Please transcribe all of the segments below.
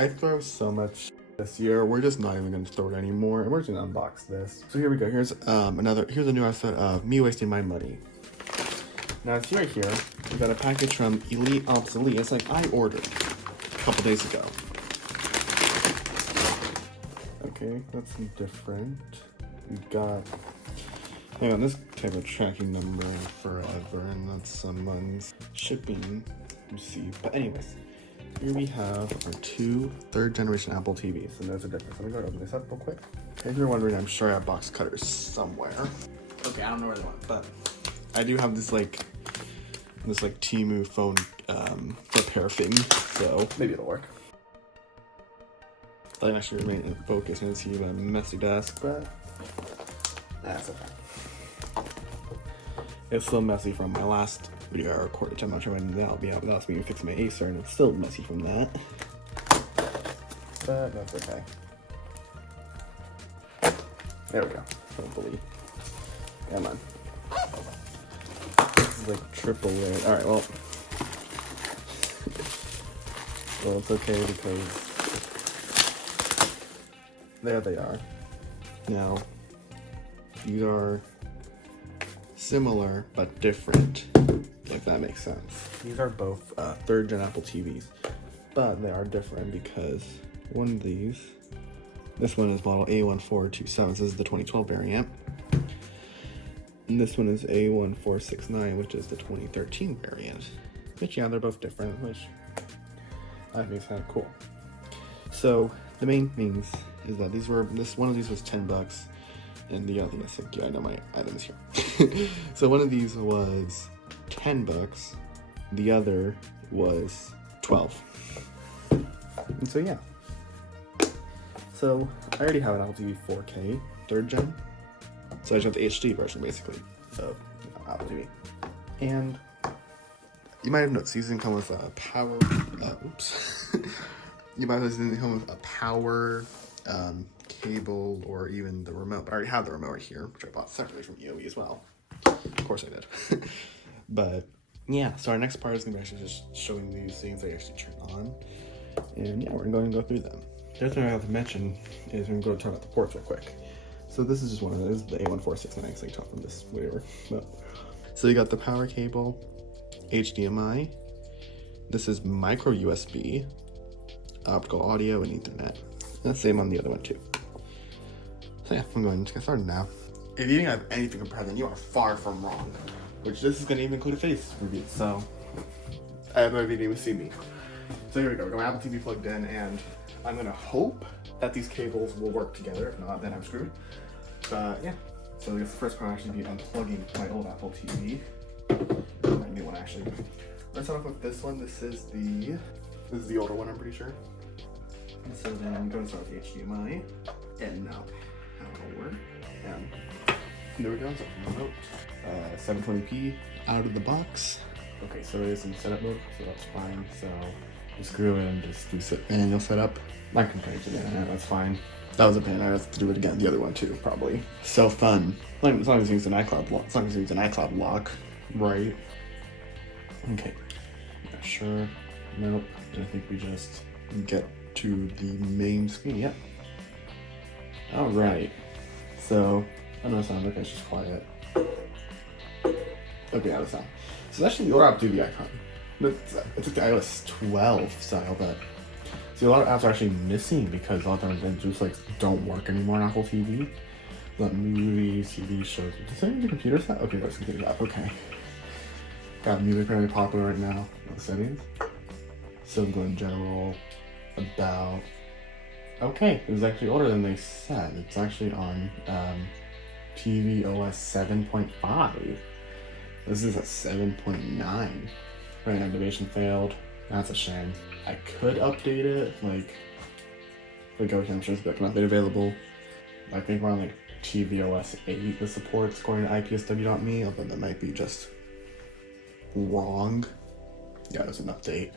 I throw so much this year. We're just not even gonna store it anymore, and we're just gonna unbox this. So here we go. Here's here's a new episode of me wasting my money. Now it's right here. We got a package from Elite Obsolete. It's like I ordered a couple days ago. Okay, that's different. We got, hang on, this type of tracking number forever, and that's someone's shipping receipt. But anyways, here we have our two third-generation Apple TVs, and there's a difference. Let me go ahead and open this up real quick. If you're wondering, I'm sure I have box cutters somewhere. Okay, I don't know where they went, but I do have this like Temu phone repair thing, so maybe it'll work. I actually remain in focus and see a messy desk, but that's okay. It's still messy from my last video I recorded. I'm not sure when that'll be out, but that's me fixing my Acer, and it's still messy from that. But that's okay. There we go. Hopefully. Come on. This is like triple layered. Alright, well. Well, it's okay because there they are. Now, these are similar but different, if that makes sense. These are both third-gen Apple TVs, but they are different because one of these, this one is model A1427, this is the 2012 variant, and this one is A1469, which is the 2013 variant. Which, yeah, they're both different, which I think is kind of cool. So, the main things is that one of these was $10, and the other, yes, I know my items here. So one of these was $10, the other was $12. And so yeah. So I already have an Apple TV 4K 3rd gen, so I just have the HD version basically of Apple TV. And you might have noticed these didn't come with a power. Oops. You might have noticed these didn't come with a power cable or even the remote, but I already have the remote right here, which I bought separately from EOE as well. Of course I did. But yeah, so our next part is going to be actually just showing these things they actually turn on. And yeah, we're going to go through them. The other thing I have to mention is we're going to go talk about the ports real quick. So this is just one of those, the A1469, so you talk from this, whatever. But, so you got the power cable, HDMI. This is micro USB, optical audio, and Ethernet. And the same on the other one too. So yeah, I'm going to get started now. If you think I have anything compared, then you are far from wrong. Which this is going to even include a face review, so I have no idea even see me. So here we go, we're going to Apple TV plugged in, and I'm going to hope that these cables will work together. If not, then I'm screwed. But yeah, so I guess the first part will actually be unplugging my old Apple TV. My new one actually. Let's start off with this one. This is the older one, I'm pretty sure. And so then I'm going to start with the HDMI, and now power, and there we go, so remote, 720p out of the box. Okay, so it is in setup mode, so that's fine. So just screw it and just do manual setup. I can connect to the internet, that's fine. That was a pain, I have to do it again, the other one too, probably. So fun. As long as it's an iCloud lock, right? Okay, yeah, sure, nope, I think we just get to the main screen. Yep. All right. So I know it sounds like it's just quiet. Okay, out of sound. So that's actually the older Apple TV icon. It's like the iOS 12 style, but see, a lot of apps are actually missing because a lot of times they just like don't work anymore on Apple TV. Like movies, TV shows. Does that mean the computer set? Okay, there's computer app. Okay. Got music really popular right now. The settings. So I'm going general. About, okay, it was actually older than they said. It's actually on TV OS 7.5. This is a 7.9. Right, activation failed. That's a shame. I could update it, like go here, I'm sure there's an update available. I think we're on like TV OS 8 the supports according to IPSW.me, although that might be just wrong. Yeah, there's an update.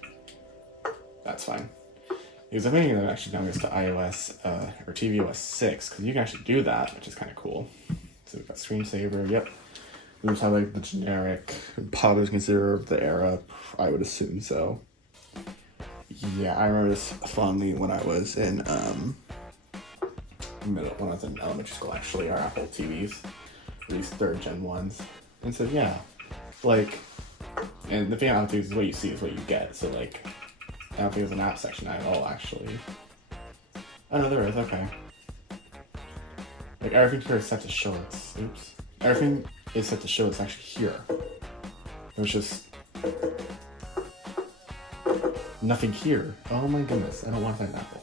That's fine. Because I think that actually now goes to iOS or tvOS 6, because you can actually do that, which is kind of cool. So we've got screensaver, yep. We just have like the generic popular consider of the era, I would assume so. Yeah, I remember this fondly when I was in when I was in elementary school. Actually, our Apple TVs, these third gen ones, and so yeah, like, and the thing about Apple TVs is what you see is what you get. So like, I don't think there's an app section at all actually. Oh no, there is. Okay. Like everything here is set to show it's. Oops. Everything is set to show it's actually here. There's just nothing here. Oh my goodness, I don't want to find Apple.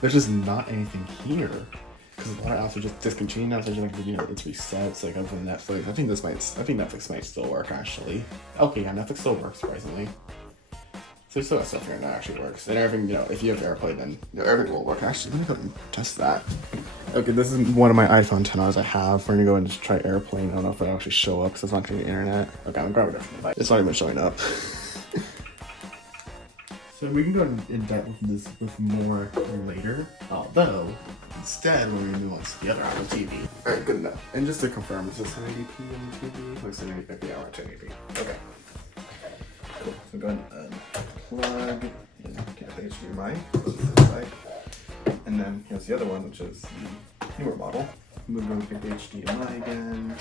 There's just not anything here. Because a lot of apps are just discontinued now, so like, you know, it's resets, like over Netflix. I think Netflix might still work actually. Okay, yeah, Netflix still works surprisingly. So we still got stuff here that actually works. And everything, you know, if you have AirPlay, then you know, everything will work. Actually, let me go and test that. Okay, this is one of my iPhone XRs I have. We're gonna go and just try AirPlane. I don't know if it'll actually show up because it's not connected to the internet. Okay, I'm gonna grab a different device. It's not even showing up. So we can go in depth with this with more later. Although, instead, we're gonna move on to the other Apple TV. Alright, good enough. And just to confirm, is this 1080p on the TV? Looks 1080p, yeah, we're at 1080p. Okay. Cool. So go ahead and plug in HDMI. And then here's the other one, which is the newer model. We're going to pick the HDMI again.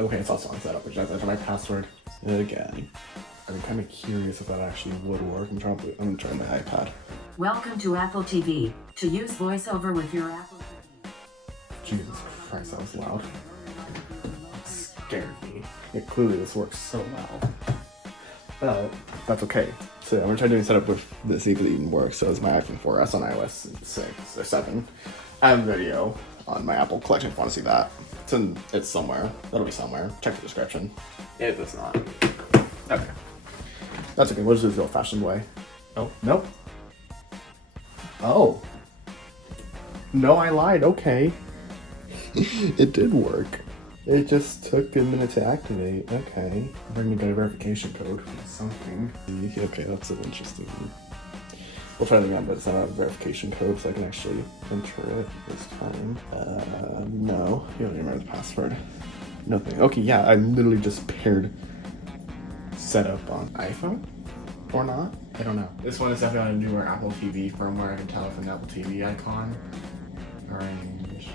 Okay, it's also on setup, which is enter my password again. I'm kind of curious if that actually would work. I'm gonna try my iPad. Welcome to Apple TV. To use VoiceOver with your Apple TV. Jesus Christ, that was loud. It scared me. Yeah, clearly this works so well. But that's okay. So I'm gonna try doing setup with this, see if it even works. So it's my iPhone 4S on iOS 6 or 7. I have a video on my Apple collection if you want to see that. It's somewhere. That'll be somewhere. Check the description. If it's not. Okay. That's okay. We'll just do the old-fashioned way. Oh, nope. Oh. No, I lied. Okay. It did work. It just took a minute to activate. Okay. We're gonna get a verification code for something. Okay, that's so interesting. We'll try it again, but it's not a verification code, so I can actually enter it this time. No. You don't remember the password. Nothing. Okay, yeah, I literally just paired setup on iPhone or not. I don't know. This one is definitely on a newer Apple TV firmware. I can tell from the Apple TV icon. Orange.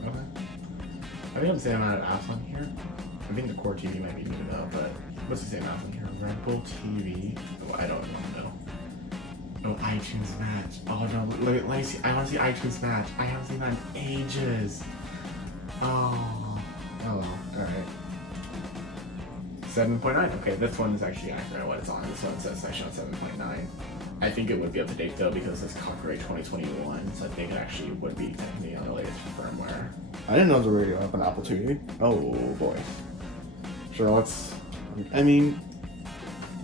Okay. I think I'm the same amount of apps on here. I think the core TV might be muted up, but what's the same apps on here? Red Bull TV. Oh, I don't want to know. Oh, iTunes Match. Oh no, let me see. I want to see iTunes Match. I haven't seen that in ages. Oh. Oh, alright. 7.9. Okay, this one is actually, I forgot what it's on. This one says section 7.9. I think it would be up to date though because it's copyright 2021, so I think it actually would be technically on the latest firmware. I didn't know there was a radio up on Apple TV. Oh boy. Sure, I mean,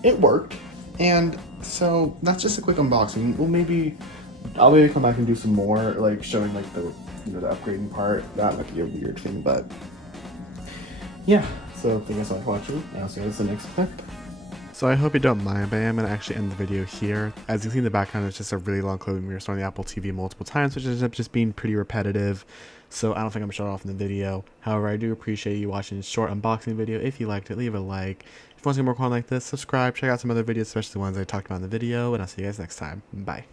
it worked. And so that's just a quick unboxing. Well, I'll maybe come back and do some more, like showing like the the upgrading part. That might be a weird thing, but yeah. So thank you guys so much for watching, and I'll see you guys in the next clip. So I hope you don't mind, but I am going to actually end the video here. As you can see in the background, it's just a really long clip of me restoring the Apple TV multiple times, which ends up just being pretty repetitive. So I don't think I'm going to show it off in the video. However, I do appreciate you watching this short unboxing video. If you liked it, leave a like. If you want to see more content like this, subscribe, check out some other videos, especially the ones I talked about in the video, and I'll see you guys next time. Bye.